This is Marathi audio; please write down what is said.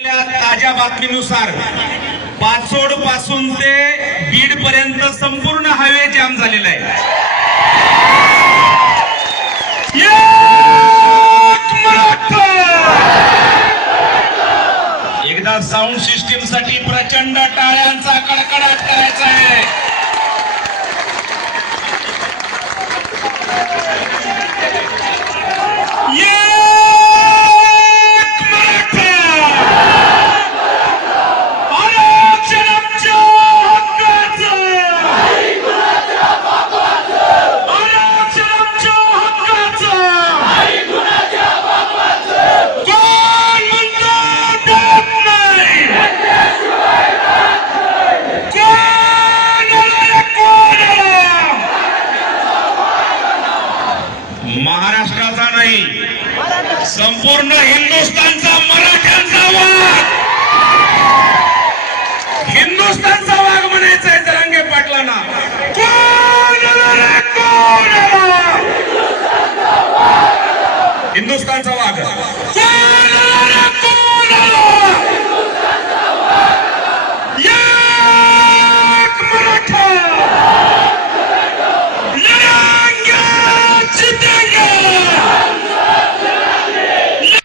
ताज्या बातमीनुसार पाचोडपासून ते बीड पर्यंत संपूर्ण हायवे जाम झालेला आहे. एकदा साऊंड सिस्टीमसाठी प्रचंड टाळ्यांचा कडकडाट. महाराष्ट्राचा नाही संपूर्ण हिंदुस्थानचा मराठ्यांचा वाघ हिंदुस्थानचा वाघ म्हणायचा आहे तरंगे पाटलांना. हिंदुस्थानचा वाघ